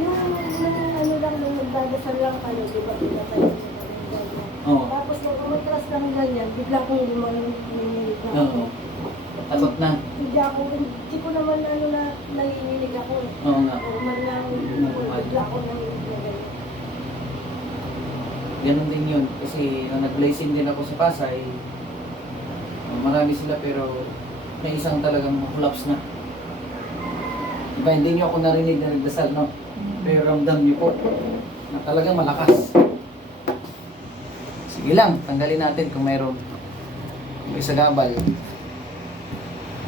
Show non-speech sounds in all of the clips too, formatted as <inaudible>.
Yung nung ano lang, nung nagdadasal lang kayo, di ba mo ganyan. Oo. Tapos nung umatras lang ganyan, bigla kong gumanon ninilig na ako. Oo. Takot na. Hindi ako, hindi ko naman ano na nanginginig ako eh. Oo nga. O man lang, bigla ako nanginginig na ganyan. Ganun din yun. Kasi nung nag-blazing din ako sa Pasay, marami sila pero may isang talagang collapse na. Diba, hindi niyo ako narinig na nagdasal, no? Pero ramdam niyo po na talagang malakas. Sige lang, tanggalin natin kung mayroon. Kung may sagabal.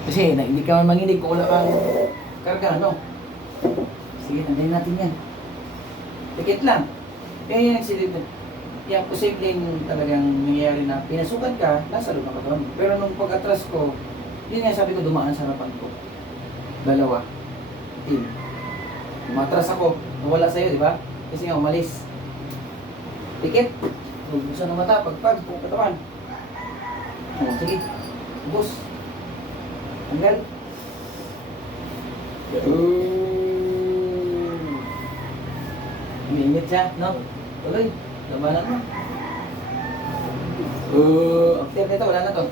Kasi na, hindi ka man manginig kung wala kang karga, no? Sige, tanggalin natin yan. Tikit lang. Kaya yan ang silid Yan, posibleng talagang nangyayari na pinasukan ka, nasa loob ng katawan mo. Pero nung pag-atras ko, yun nga sabi ko, dumaan sa harapan ko. Dalawa. Team. Umatras ako, nawala sa'yo, di ba? Kasi nga umalis. Tikit. Buksan ng mata, pagpag, buong katawan. O, sige. Bus. Tanggal. Umiinit siya, no? Tuloy. Labanan mo. Uh, after nito, wala na to.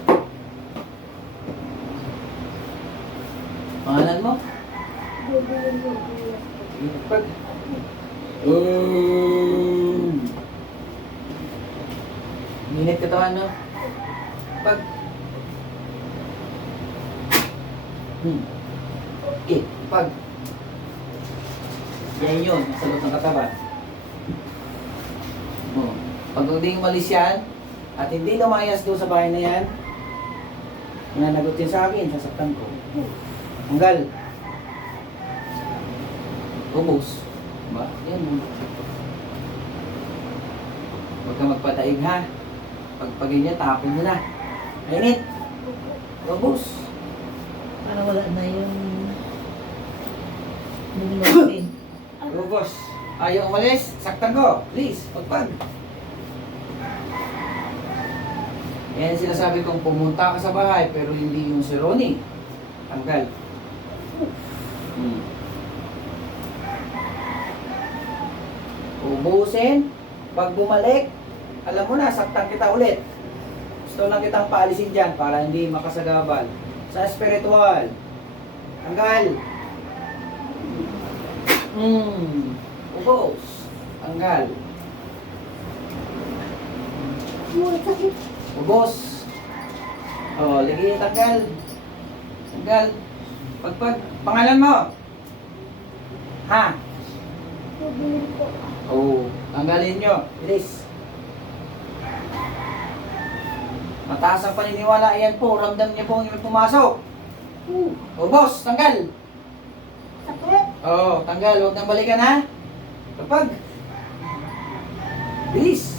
Pangalan mo? Um. Minit katawan, no? Pag. Hmm. Eh, pag. Yan yun, loob ng katawan. Oh. Pag hindi umalis yan, at hindi lumayas doon sa bahay na yan, nananagot yun sa akin, sasaktan ko. Tanggal. Ubus. Diba? Yan. Huwag ka magpataig ha. Pag pag ganyan, tapon mo na. Mainit. Ubus. Para wala na yung bumulong Ubus. <coughs> Ayaw umalis. Saktan ko. Please. Pagpag. Yan sinasabi kong pumunta ka sa bahay pero hindi yung si Ronnie. Tanggal. Hmm. Ubusin. Pag bumalik, alam mo na, saktan kita ulit. Gusto lang kitang paalisin dyan para hindi makasagabal. Sa spiritual. Tanggal. Hmm. Ubos. Tanggal. Ubos. Oh, lagi tanggal. Tanggal. Pagpag. Pangalan mo. Ha? Bubulong ko. Oh, tanggalin nyo. Bilis. Mataas ang paniniwala. Ayan po, ramdam niyo po yung pumasok. Uh, Ubos, tanggal. sakit. Oo, tanggal. Huwag nang balikan ha. Kapag. Bilis.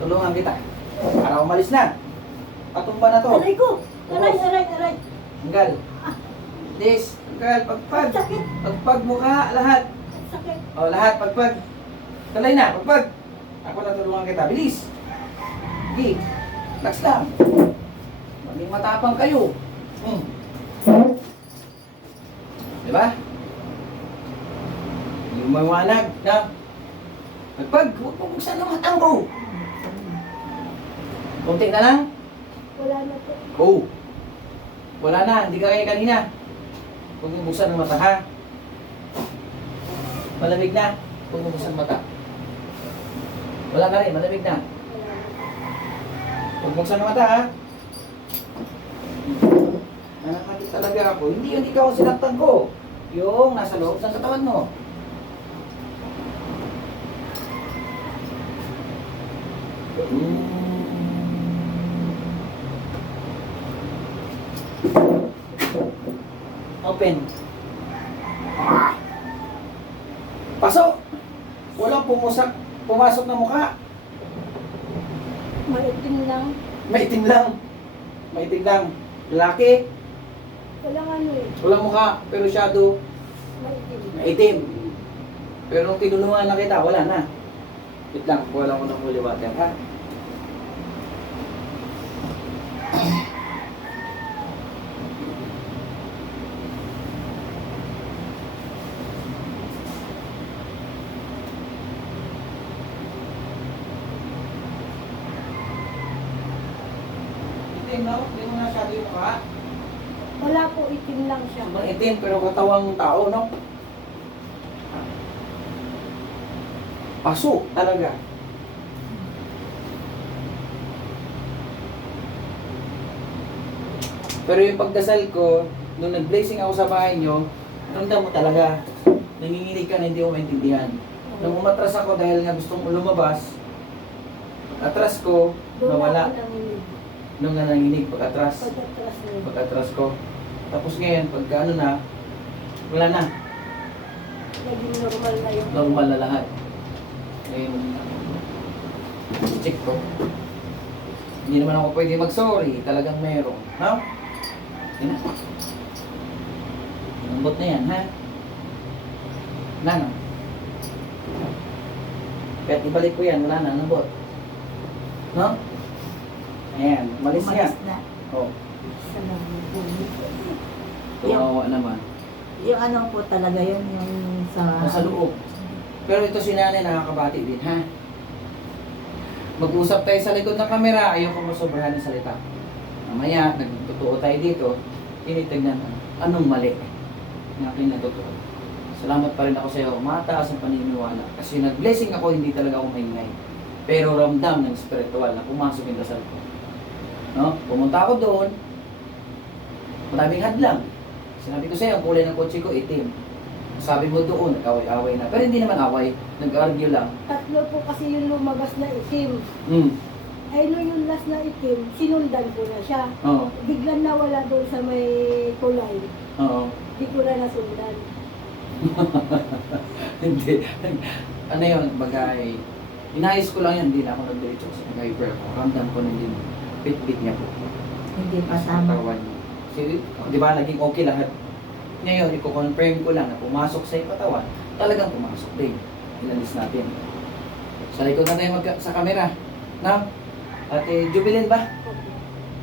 Tulungan kita. Para umalis na. Patumba na to. Aray ko. Aray, Ubos. aray, aray. Tanggal. Bilis. Tanggal. Pagpag. Sakit. Pagpag mukha. Lahat. Sakit. O, lahat. Pagpag. Talay na. Pagpag. Ako na tulungan kita. Bilis. Sige. Relax lang. Maging matapang kayo. Hmm. Diba? Yung mawanag na Pagpag, huwag mo buksan ng matang mo. Kunti na lang. Wala na po. Oh. Wala na, hindi ka kaya kanina. Huwag mo buksan ng mata, ha? Malamig na. Huwag mo buksan ng mata. Wala na rin, malamig na. Huwag buksan ng mata, ha? Nanakakit talaga ako. Hindi yun ikaw ang sinaktan ko. Yung nasa loob ng katawan mo. Open. Walang pumusak, pumasok na mukha. Maitim lang. Maitim lang. Maitim lang. Lalaki, Walang ano eh. walang mukha, pero shadow, Maitim. maitim. Pero nung tinulungan na kita, wala na. Wait lang, wala ko ng holy water, ha? Itim, no? Hindi mo nasyado yung mukha. Wala po, itim lang siya. Sobrang itim, pero katawang tao, no? Paso, talaga. Pero yung pagdasal ko, nung nag-blessing ako sa bahay nyo, ramdam mo talaga. Nanginginig ka na hindi mo maintindihan. Nung umatras ako dahil nga gustong lumabas, atras ko, nawala. Nung nga nanginig, pag-atras. Pagkatras niya. Pag-atras ko. Tapos ngayon, pagka ano na, wala na. Naging normal na yun. Normal na lahat. Ngayon, check ko. Hindi naman ako pwede mag-sorry. Talagang meron. No? Yan na. Lambot na yan, ha? Wala na. Kahit ibalik ko yan, wala na. Lambot. No? Ayan, malis yan. Umalis na. Oh, Salamat po. tumawa naman. Yung ano po talaga yun, yung sa... Nasa loob. Pero ito si nanay nakakabati din, ha? Mag-usap tayo sa likod ng kamera, ayoko masobrahan ng salita. Mamaya, nagtotoo tayo dito, tinitignan ano, anong mali na pinatotoo. Salamat pa rin ako sa iyo, mataas ang paniniwala. Kasi nag-blessing ako, hindi talaga ako maingay. Pero ramdam ng spiritual na pumasok yung dasal ko. No? Pumunta ako doon, maraming hadlang. Sinabi ko sa iyo, ang kulay ng kotse ko, itim. Sabi mo doon, nag-away-away na. Pero hindi naman away, nag-argue lang. Tatlo po kasi yung lumabas na itim. Hmm. Ay, nung yung last na itim, sinundan ko na siya. Oo. Biglang nawala doon sa may tulay. Oo. Di ko na nasundan. <laughs> hindi. ano yun, bagay. Inayos ko lang yan, hindi na ako nag-diretso sa prayer ko. Ramdam ko na din. Bit-bit niya po. Hindi pa Sa tama. katawan niya. Kasi, di ba, naging okay lahat. Ngayon, i-confirm ko lang na pumasok sa katawan, talagang pumasok din. Inalis natin. Sa likod na tayo magka- sa camera. Na? Ate Jubilin ba?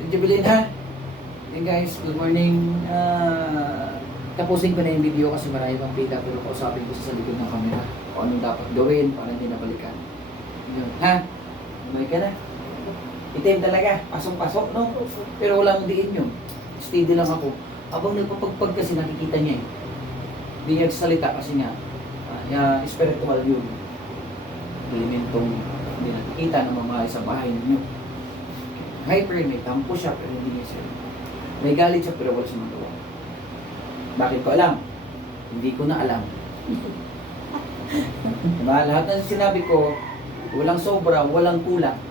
Jubilin ha? Hey guys, good morning. Ah, tapusin ko na yung video kasi marami pang pila pero kausapin ko sa likod ng camera kung anong dapat gawin para hindi nabalikan. Yun. Ha? Balik ka na. Itim talaga. Pasok-pasok, no? Pero walang diin yun. Steady lang ako. Habang nagpapagpag kasi nakikita niya eh. Hindi niya salita kasi nga, ah, yeah, spiritual yun. Elementong hindi nakikita ng mga sa bahay ninyo. Hyper, may tampo siya pero hindi niya siya. May galit siya pero wala siya magawa. Bakit ko alam? Hindi ko na alam. <laughs> diba? Lahat ng sinabi ko, walang sobra, walang kulang.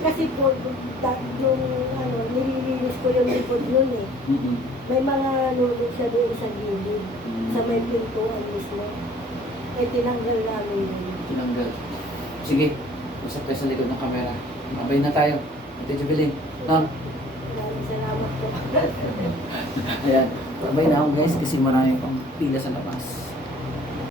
Kasi po, yung ano, nililinis ko yung likod nun eh. May mga nulog siya doon sa gilid. Mm. Sa may pintuan mismo. Eh, tinanggal namin yun. Tinanggal. Sige, usap tayo sa likod ng camera. Mabay na tayo. Ate Jubilin. Tom, Maraming salamat po. <laughs> ayan. Mabay na ako guys kasi marami pang pila sa labas.